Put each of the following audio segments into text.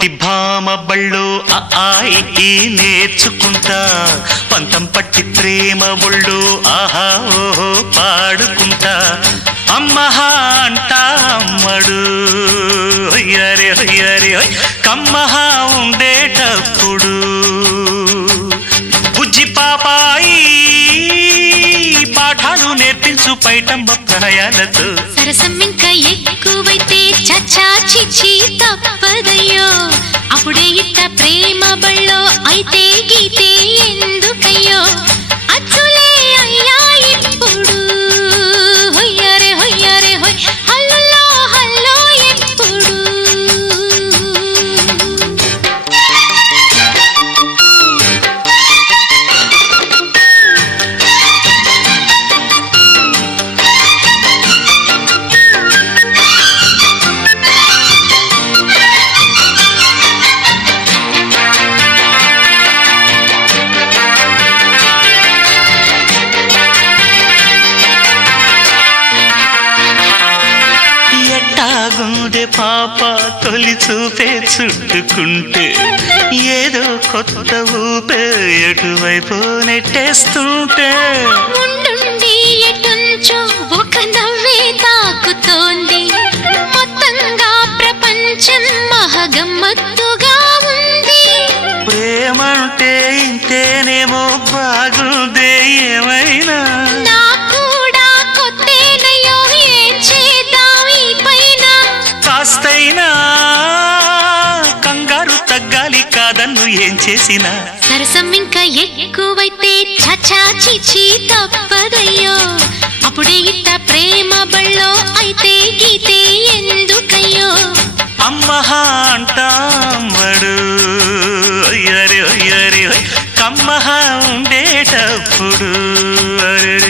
పట్టి భామ బళ్ళు ఆయి నేర్చుకుంటా పంతం పట్టి ప్రేమ ఒళ్ళు ఆహా ఓహో పాడుకుంటా అమ్మహా అంటా అమ్మడు హొయ్యరే హొయ్యరే హొయ్ కమ్మహా ఉండేటప్పుడు బుజ్జి పాపాయి పాఠాలు నేర్పించు పైటమ్మ ప్రాయాలతో సరసం ఇంకా ఎక్కువైతే చచ్చా చిచ్చి తప్పదయ్యో అప్పుడే ఇట్ట ప్రేమ బళ్ళో అయితే గీతే ఎందుకయ్యో అచ్చులే అయ్యా ఇప్పుడు హొయ్యరే హొయ్యరే హొయ్ హల్లులో హల్లో ఎప్పుడు గుండె పాప తొలి చూపే చుట్టుకుంటే ఏదో కొత్త ఊపే ఎటువైపు నెట్టేస్తుంటే ఉండుండి ఎటుంచో ఒక నవ్వే తాకుతోంది మొత్తంగా ప్రపంచం మహగమ్మత్తుగా ఉంది ప్రేమంటే ఇంతేనేమో బాగుందే ఏమైనా కాస్తైనా కంగారు తగ్గాలి కాదన్ను ఏం చేసినా సరసం ఇంకా ఎక్కువైతే చచ్చా చిచి తప్పదయ్యో అప్పుడే ఇట్ట ప్రేమ బళ్ళో అయితే గీతే ఎందుకయ్యో అమ్మహా అంటామడు అయ్యరే అయ్యరే కమ్మహా ఉండేటప్పుడు అరే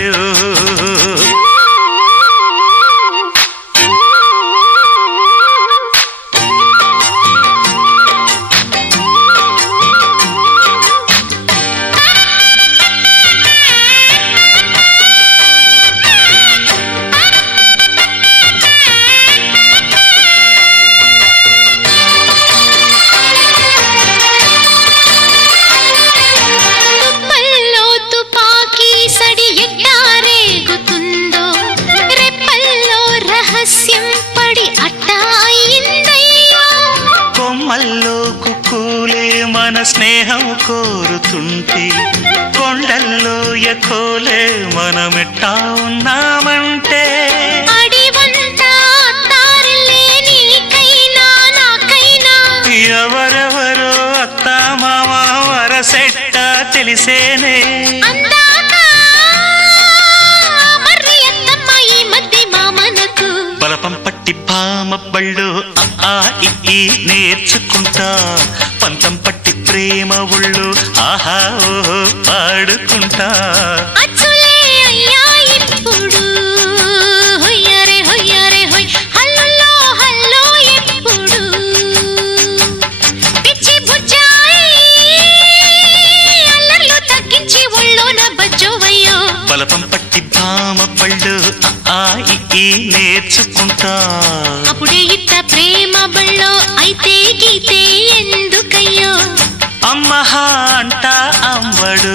కొమ్మల్లో కుక్కూలే మన స్నేహం కోరుతుంటే కొండల్లో ఎకోలే మనమిట్టా ఉన్నామంటే ఎవరెవరో అత్తా మామ వరసెట్ట తెలిసేనే బలపం పట్టి భామ బళ్ళు ఆయి నేర్చుకుంటా పంతం పట్టి ప్రేమ ఒళ్ళు ఆహా ఓహో పాడుకుంటా అచ్చులే అయ్యా ఇప్పుడు హొయ్యరే హొయ్యరే హొయ్ హల్లులో హల్లో ఎప్పుడు పిచ్చి బుజ్జాయి అల్లర్లు తగ్గించి ఒళ్ళోన బజ్జోవయ్యో బలపం పట్టి భామ బళ్ళు ఆయి నేర్చుకుంటా అప్పుడే ఇట్ట ప్రేమ బళ్ళో అయితే గీతే ఎందుకయ్యో అమ్మహా అంటా అమ్మడు